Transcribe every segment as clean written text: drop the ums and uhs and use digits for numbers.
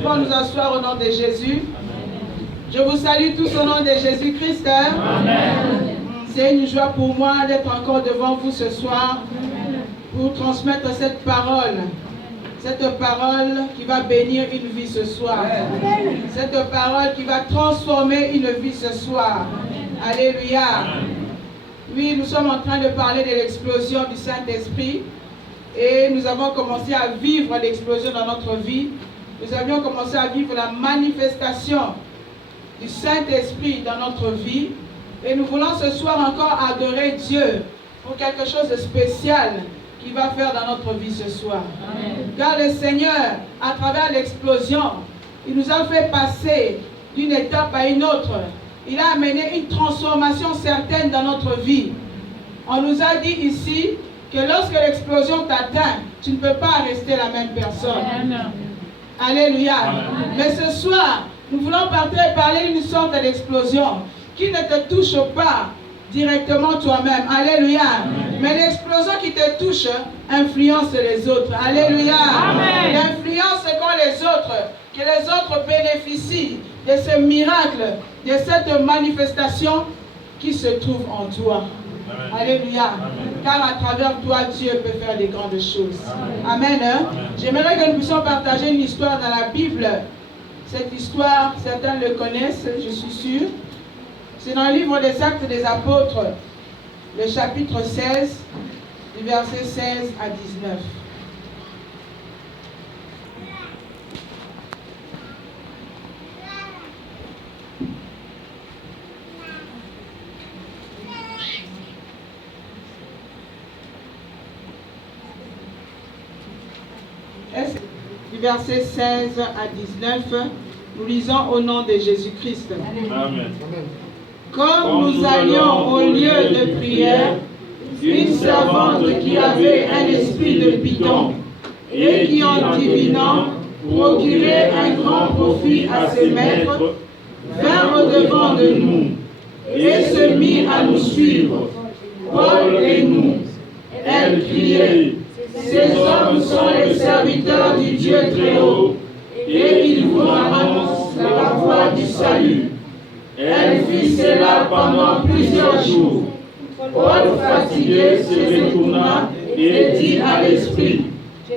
pouvons nous asseoir au nom de Jésus. Je vous salue tous au nom de Jésus-Christ. Amen. C'est une joie pour moi d'être encore devant vous ce soir pour transmettre cette parole qui va bénir une vie ce soir. Cette parole qui va transformer une vie ce soir. Alléluia. Oui, nous sommes en train de parler de l'explosion du Saint-Esprit et nous avons commencé à vivre l'explosion dans notre vie. Nous avions commencé à vivre la manifestation du Saint-Esprit dans notre vie et nous voulons ce soir encore adorer Dieu pour quelque chose de spécial qu'il va faire dans notre vie ce soir. Amen. Car le Seigneur, à travers l'explosion, il nous a fait passer d'une étape à une autre. Il a amené une transformation certaine dans notre vie. On nous a dit ici que lorsque l'explosion t'atteint, tu ne peux pas rester la même personne. Amen. Alléluia. Amen. Mais ce soir, nous voulons parler d'une sorte d'explosion qui ne te touche pas directement toi-même. Alléluia. Amen. Mais l'explosion qui te touche influence les autres. Alléluia. L'influence qu'ont les autres, que les autres bénéficient de ce miracle, de cette manifestation qui se trouve en toi. Amen. Alléluia. Amen. Car à travers toi, Dieu peut faire des grandes choses. Amen. Amen. J'aimerais que nous puissions partager une histoire dans la Bible. Cette histoire, certains le connaissent, je suis sûre. C'est dans le livre des Actes des Apôtres, le chapitre 16, du verset 16 à 19. Du verset 16 à 19, nous lisons au nom de Jésus-Christ. Amen. Comme nous allions au lieu de prière, une servante qui avait un esprit de Python et qui en divinant procurait un grand profit à ses maîtres, vint au-devant de nous et se mit à nous suivre, Paul et nous. Elle criait: ces hommes sont les serviteurs du Dieu très haut, et ils vous annoncent la voie du salut. Elle fit cela pendant plusieurs jours. Paul, fatigué, se retourna et dit à l'esprit: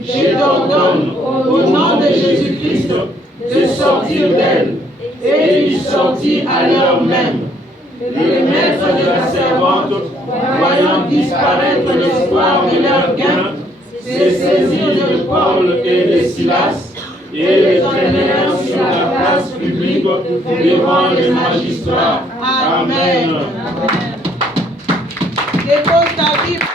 je t'ordonne, au nom de Jésus-Christ, de sortir d'elle. Et il sortit à l'heure même. Les maîtres de la servante, voyant disparaître l'espoir de leur gain, se saisirent de Paul et de Silas et les traînèrent sur la place publique devant les magistrats. Amen. Dépose ta Bible.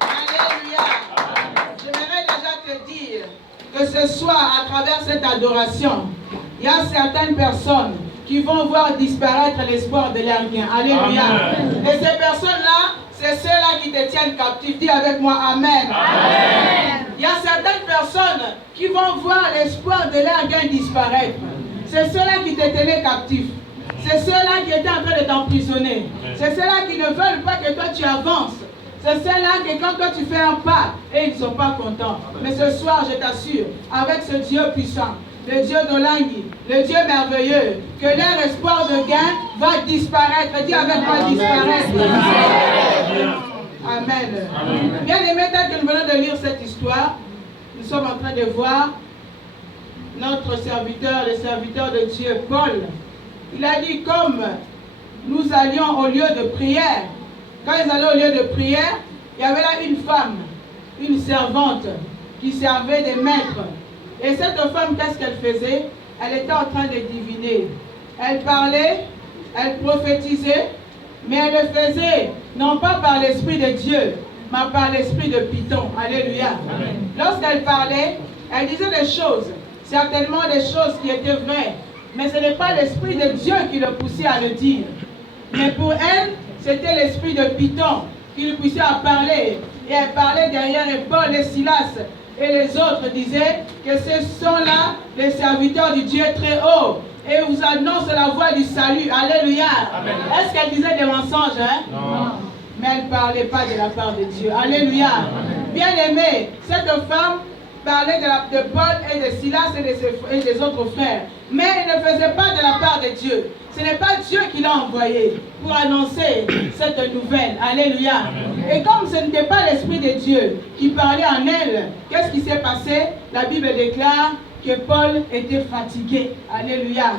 Alléluia. J'aimerais déjà te dire que ce soir, à travers cette adoration, il y a certaines personnes qui vont voir disparaître l'espoir de leur bien. Alléluia. Amen. Et ces personnes-là, c'est ceux-là qui te tiennent captif. Dis avec moi Amen. Amen. Il y a certaines personnes qui vont voir l'espoir de leur gain disparaître. C'est ceux-là qui te tenaient captif. C'est ceux-là qui étaient en train de t'emprisonner. C'est ceux-là qui ne veulent pas que toi tu avances. C'est ceux-là que quand toi tu fais un pas, et ils ne sont pas contents. Mais ce soir, je t'assure, avec ce Dieu puissant, le Dieu d'Olangui, le Dieu merveilleux, que leur espoir de gain va disparaître. Dis avec moi disparaître. Amen. Amen. Bien aimé, tel que nous venons de lire cette histoire, nous sommes en train de voir notre serviteur, le serviteur de Dieu, Paul. Il a dit, comme nous allions au lieu de prière, quand ils allaient au lieu de prière, il y avait là une femme, une servante, qui servait des maîtres. Et cette femme, qu'est-ce qu'elle faisait? Elle était en train de diviner. Elle parlait, elle prophétisait, mais elle le faisait non pas par l'Esprit de Dieu, mais par l'Esprit de Python. Alléluia. Lorsqu'elle parlait, elle disait des choses, certainement des choses qui étaient vraies, mais ce n'est pas l'Esprit de Dieu qui le poussait à le dire. Mais pour elle, c'était l'Esprit de Python qui le poussait à parler. Et elle parlait derrière, et Paul et Silas et les autres disaient que ce sont là les serviteurs du Dieu très haut. Et vous annonce la voie du salut. Alléluia. Est-ce qu'elle disait des mensonges? Hein? Non. mais elle ne parlait pas de la part de Dieu. Alléluia. Bien-aimé, cette femme parlait de Paul et de Silas et des autres frères, mais elle ne faisait pas de la part de Dieu. Ce n'est pas Dieu qui l'a envoyé pour annoncer cette nouvelle. Alléluia. Et comme ce n'était pas l'Esprit de Dieu qui parlait en elle, qu'est-ce qui s'est passé? La Bible déclare que Paul était fatigué. Alléluia.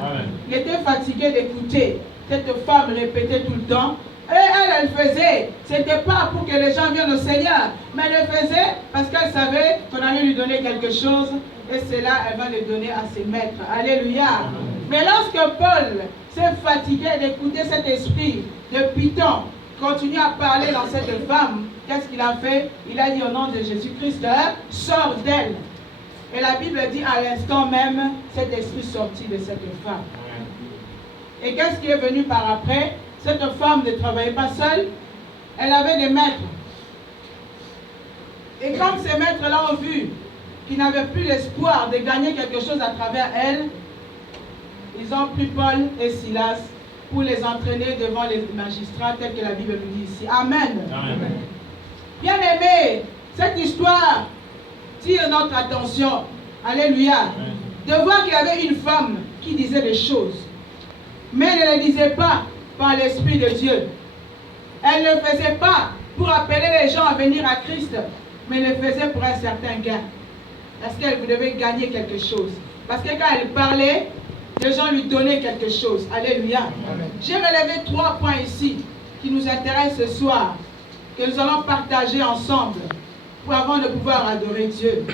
Il était fatigué d'écouter cette femme répéter tout le temps. Et elle faisait, ce n'était pas pour que les gens viennent au Seigneur, mais elle le faisait parce qu'elle savait qu'on allait lui donner quelque chose, et c'est là elle va le donner à ses maîtres. Alléluia. Mais lorsque Paul s'est fatigué d'écouter cet esprit de Python continue à parler dans cette femme, qu'est-ce qu'il a fait? Il a dit au nom de Jésus-Christ, sors d'elle. Et la Bible dit à l'instant même, cet esprit sortit de cette femme. Et qu'est-ce qui est venu par après? Cette femme ne travaillait pas seule, elle avait des maîtres. Et comme ces maîtres-là ont vu qu'ils n'avaient plus l'espoir de gagner quelque chose à travers elle, ils ont pris Paul et Silas pour les entraîner devant les magistrats, tel que la Bible nous dit ici. Amen. Amen. Bien-aimés, cette histoire tire notre attention. Alléluia. Amen. De voir qu'il y avait une femme qui disait des choses, mais elle ne les disait pas par l'Esprit de Dieu. Elle ne le faisait pas pour appeler les gens à venir à Christ, mais elle le faisait pour un certain gain. Parce qu'elle devait gagner quelque chose. Parce que quand elle parlait, les gens lui donnaient quelque chose. Alléluia. J'ai relevé 3 points ici qui nous intéressent ce soir, que nous allons partager ensemble avant de pouvoir adorer Dieu.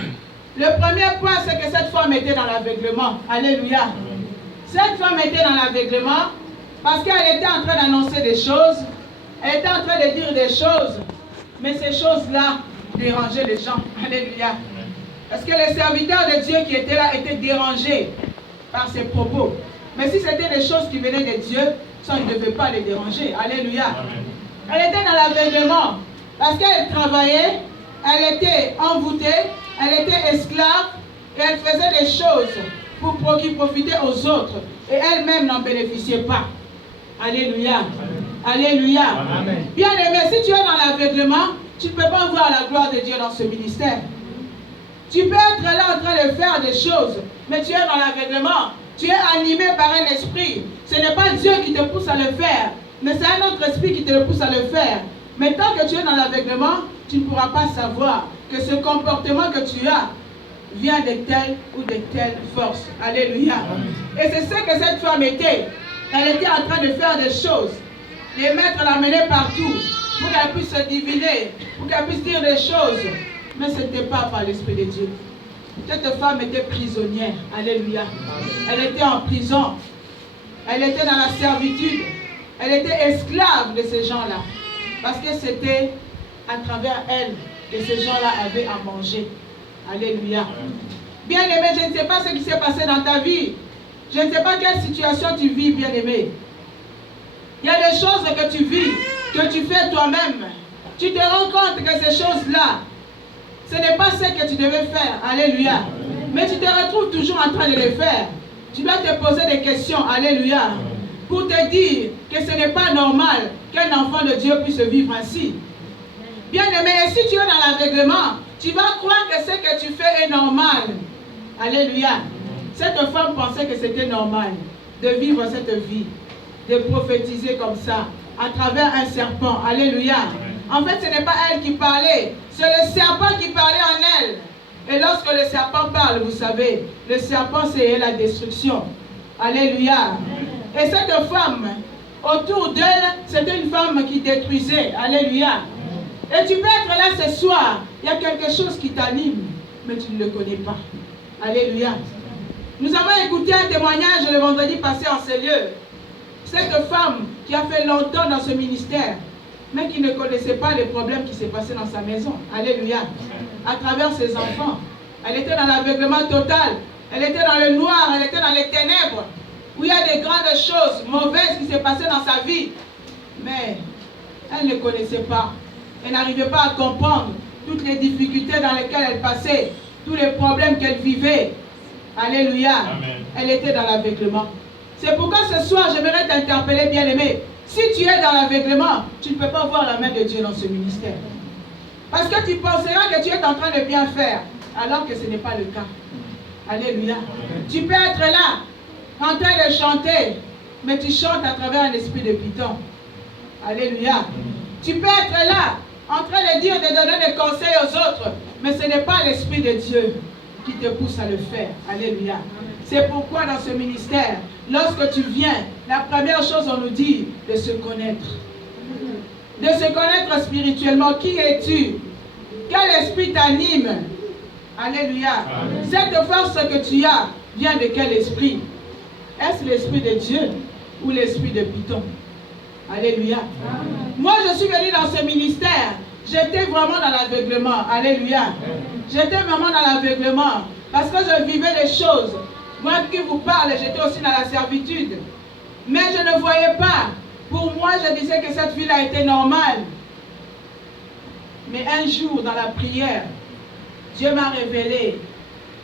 Le premier point, c'est que cette femme était dans l'aveuglement. Alléluia. Cette femme était dans l'aveuglement parce qu'elle était en train d'annoncer des choses, elle était en train de dire des choses, mais ces choses-là dérangeaient les gens. Alléluia. Parce que les serviteurs de Dieu qui étaient là étaient dérangés par ses propos. Mais si c'était des choses qui venaient de Dieu, ça ne devait pas les déranger. Alléluia. Elle était dans l'aveuglement parce qu'elle travaillait, elle était envoûtée, elle était esclave et elle faisait des choses pour qui profitaient aux autres et elle-même n'en bénéficiait pas. Alléluia. Alléluia. Bien aimé, si tu es dans l'aveuglement, tu ne peux pas voir la gloire de Dieu dans ce ministère. Tu peux être là en train de faire des choses, mais tu es dans l'aveuglement. Tu es animé par un esprit. Ce n'est pas Dieu qui te pousse à le faire, mais c'est un autre esprit qui te le pousse à le faire. Mais tant que tu es dans l'aveuglement, tu ne pourras pas savoir que ce comportement que tu as vient de telle ou de telle force. Alléluia. Et c'est ce que cette femme était. Elle était en train de faire des choses. Les maîtres l'amenaient partout pour qu'elle puisse se diviner, pour qu'elle puisse dire des choses. Mais ce n'était pas par l'Esprit de Dieu. Cette femme était prisonnière. Alléluia. Elle était en prison. Elle était dans la servitude. Elle était esclave de ces gens-là. Parce que c'était à travers elle que ces gens-là avaient à manger. Alléluia. Bien-aimé, je ne sais pas ce qui s'est passé dans ta vie. Je ne sais pas quelle situation tu vis, bien-aimé. Il y a des choses que tu vis, que tu fais toi-même. Tu te rends compte que ces choses-là, ce n'est pas ce que tu devais faire. Alléluia. Mais tu te retrouves toujours en train de les faire. Tu dois te poser des questions. Alléluia. Pour te dire que ce n'est pas normal qu'un enfant de Dieu puisse vivre ainsi. Bien-aimé, et si tu es dans l'aveuglement, tu vas croire que ce que tu fais est normal. Alléluia. Cette femme pensait que c'était normal de vivre cette vie, de prophétiser comme ça, à travers un serpent. Alléluia. En fait, ce n'est pas elle qui parlait, c'est le serpent qui parlait en elle. Et lorsque le serpent parle, vous savez, le serpent c'est la destruction. Alléluia. Et cette femme, autour d'elle, c'était une femme qui détruisait. Alléluia. Et tu peux être là ce soir, il y a quelque chose qui t'anime, mais tu ne le connais pas. Alléluia. Nous avons écouté un témoignage le vendredi passé en ces lieux. Cette femme qui a fait longtemps dans ce ministère, mais qui ne connaissait pas les problèmes qui s'est passé dans sa maison. Alléluia. À travers ses enfants. Elle était dans l'aveuglement total. Elle était dans le noir, elle était dans les ténèbres. Où il y a des grandes choses mauvaises qui s'est passées dans sa vie. Mais elle ne connaissait pas. Elle n'arrivait pas à comprendre toutes les difficultés dans lesquelles elle passait, tous les problèmes qu'elle vivait. Alléluia. Amen. Elle était dans l'aveuglement. C'est pourquoi ce soir, j'aimerais t'interpeller, bien-aimé. Si tu es dans l'aveuglement, tu ne peux pas voir la main de Dieu dans ce ministère. Parce que tu penseras que tu es en train de bien faire, alors que ce n'est pas le cas. Alléluia. Tu peux être là, en train de chanter, mais tu chantes à travers un esprit de python. Alléluia. Tu peux être là, en train de dire, de donner des conseils aux autres, mais ce n'est pas l'Esprit de Dieu qui te pousse à le faire. Alléluia. C'est pourquoi dans ce ministère, lorsque tu viens, la première chose on nous dit de se connaître. De se connaître spirituellement. Qui es-tu? Quel esprit t'anime? Alléluia. Amen. Cette force que tu as vient de quel esprit? Est-ce l'esprit de Dieu ou l'esprit de python? Alléluia. Amen. Moi, je suis venu dans ce ministère. J'étais vraiment dans l'aveuglement. Alléluia. J'étais vraiment dans l'aveuglement. Parce que je vivais des choses. Moi qui vous parle, j'étais aussi dans la servitude. Mais je ne voyais pas. Pour moi, je disais que cette vie-là était normale. Mais un jour, dans la prière, Dieu m'a révélé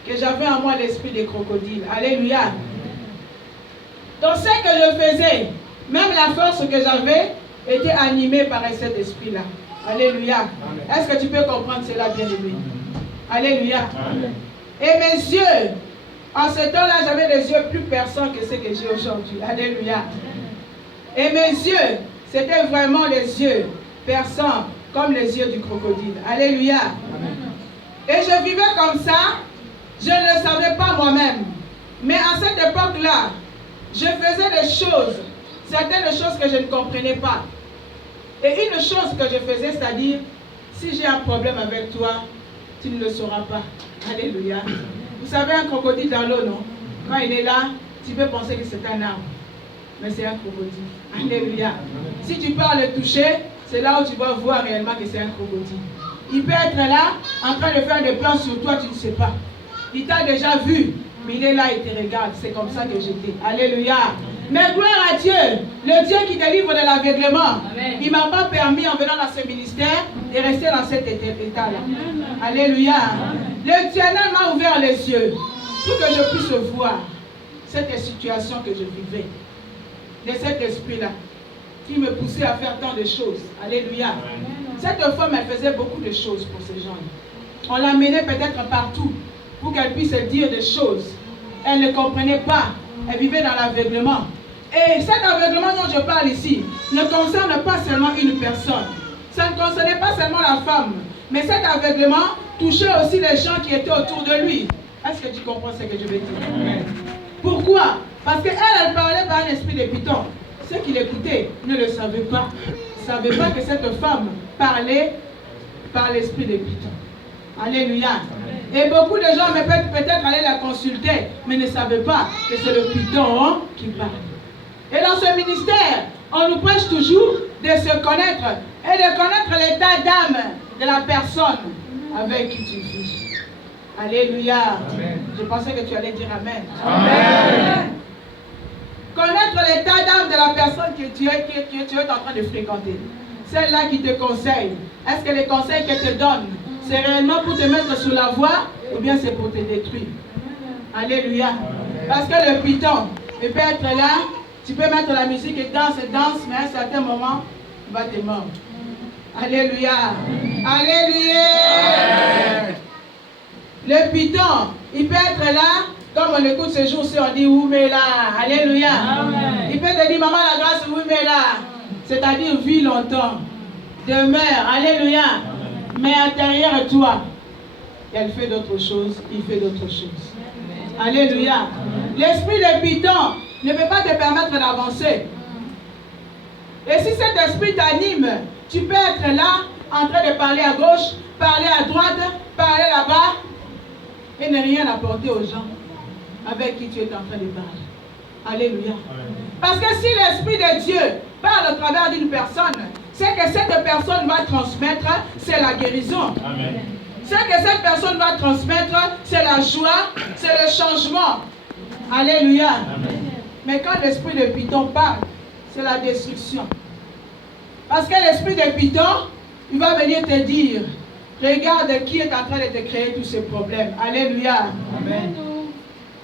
que j'avais en moi l'esprit des crocodiles. Alléluia. Dans ce que je faisais, même la force que j'avais était animée par cet esprit-là. Alléluia. Est-ce que tu peux comprendre cela, bien-aimé? Alléluia. Amen. Et mes yeux, en ce temps-là, j'avais des yeux plus perçants que ceux que j'ai aujourd'hui. Alléluia. Et mes yeux, c'était vraiment les yeux perçants, comme les yeux du crocodile. Alléluia. Amen. Et je vivais comme ça, je ne le savais pas moi-même. Mais à cette époque-là, je faisais des choses, certaines choses que je ne comprenais pas. Et une chose que je faisais, c'est-à-dire, si j'ai un problème avec toi, tu ne le sauras pas. Alléluia. Vous savez, un crocodile dans l'eau, non? Quand il est là, tu peux penser que c'est un arbre. Mais c'est un crocodile. Alléluia. Si tu peux le toucher, c'est là où tu vas voir réellement que c'est un crocodile. Il peut être là, en train de faire des plans sur toi, tu ne sais pas. Il t'a déjà vu, mais il est là, il te regarde. C'est comme ça que j'étais. Alléluia. Mais gloire à Dieu, le Dieu qui délivre de l'aveuglement. Il ne m'a pas permis, en venant dans ce ministère, de rester dans cet état-là. Alléluia. L'Éternel m'a ouvert les yeux pour que je puisse voir cette situation que je vivais. De cet esprit-là, qui me poussait à faire tant de choses. Alléluia. Cette femme, elle faisait beaucoup de choses pour ces gens. On l'amenait peut-être partout pour qu'elle puisse dire des choses. Elle ne comprenait pas. Elle vivait dans l'aveuglement. Et cet aveuglement dont je parle ici ne concerne pas seulement une personne. Ça ne concernait pas seulement la femme. Mais cet aveuglement touchait aussi les gens qui étaient autour de lui. Est-ce que tu comprends ce que je veux dire? Amen. Pourquoi? Parce qu'elle parlait par un esprit de python. Ceux qui l'écoutaient ne le savaient pas. Ils ne savaient pas que cette femme parlait par l'esprit de python. Alléluia. Et beaucoup de gens peut-être allaient la consulter, mais ne savaient pas que c'est le python qui parle. Et dans ce ministère, on nous prêche toujours de se connaître et de connaître l'état d'âme de la personne avec qui tu vis. Alléluia. Amen. Je pensais que tu allais dire Amen. Amen. Connaître l'état d'âme de la personne que tu es en train de fréquenter. Celle-là qui te conseille. Est-ce que les conseils qu'elle te donne, c'est réellement pour te mettre sur la voie ou bien c'est pour te détruire? Alléluia. Parce que le python, il peut être là, tu peux mettre la musique et danse, mais à un certain moment, il va te mordre. Alléluia. Alléluia. Le python, il peut être là, comme on écoute ce jour-ci, on dit Oumela. Alléluia. Amen. Il peut te dire, maman, la grâce, Oumela. C'est-à-dire, vis longtemps, demeure. Alléluia. Mais à l'intérieur de toi, elle fait d'autres choses, il fait d'autres choses. Amen. Alléluia. L'esprit de python ne peut pas te permettre d'avancer. Et si cet esprit t'anime, tu peux être là, en train de parler à gauche, parler à droite, parler là-bas, et ne rien apporter aux gens avec qui tu es en train de parler. Alléluia. Parce que si l'esprit de Dieu parle au travers d'une personne, c'est que cette personne va transmettre, c'est la guérison. Amen. Ce que cette personne va transmettre, c'est la joie, c'est le changement. Alléluia. Amen. Mais quand l'esprit de python parle, c'est la destruction. Parce que l'esprit de python, il va venir te dire, regarde qui est en train de te créer tous ces problèmes. Alléluia. Amen.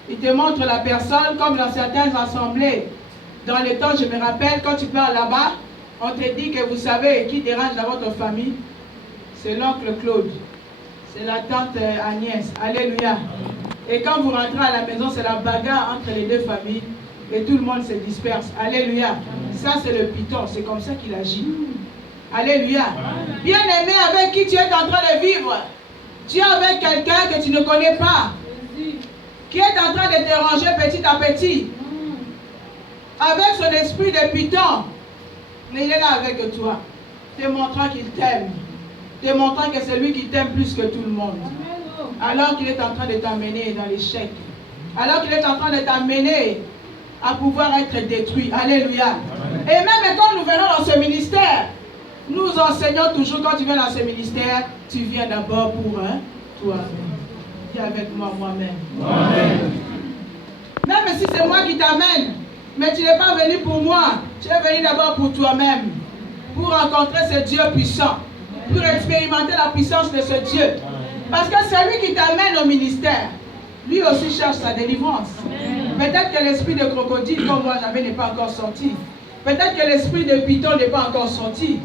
Il te montre la personne comme dans certaines assemblées. Dans le temps, je me rappelle, quand tu pars là-bas, on te dit que vous savez qui dérange dans votre famille. C'est l'oncle Claude. C'est la tante Agnès. Alléluia. Et quand vous rentrez à la maison, c'est la bagarre entre les deux familles. Et tout le monde se disperse. Alléluia. Ça, c'est le python. C'est comme ça qu'il agit. Alléluia. Bien-aimé, avec qui tu es en train de vivre, tu es avec quelqu'un que tu ne connais pas, qui est en train de te ranger petit à petit, avec son esprit de python. Mais il est là avec toi, te montrant qu'il t'aime, te montrant que c'est lui qui t'aime plus que tout le monde. Alors qu'il est en train de t'amener dans l'échec, alors qu'il est en train de t'amener à pouvoir être détruit. Alléluia. Et même quand nous venons dans ce ministère, nous enseignons toujours, quand tu viens dans ce ministère, tu viens d'abord pour toi-même. Dis avec moi, moi-même. Même si c'est moi qui t'amène, mais tu n'es pas venu pour moi, tu es venu d'abord pour toi-même, pour rencontrer ce Dieu puissant, pour expérimenter la puissance de ce Dieu. Parce que celui qui t'amène au ministère, lui aussi cherche sa délivrance. Peut-être que l'esprit de crocodile, comme moi j'avais, n'est pas encore sorti. Peut-être que l'esprit de python n'est pas encore sorti.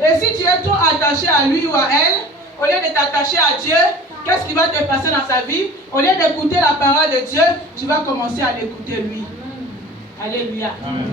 Et si tu es trop attaché à lui ou à elle, au lieu de t'attacher à Dieu, qu'est-ce qui va te passer dans sa vie? Au lieu d'écouter la parole de Dieu, tu vas commencer à l'écouter lui. Alléluia. Amen.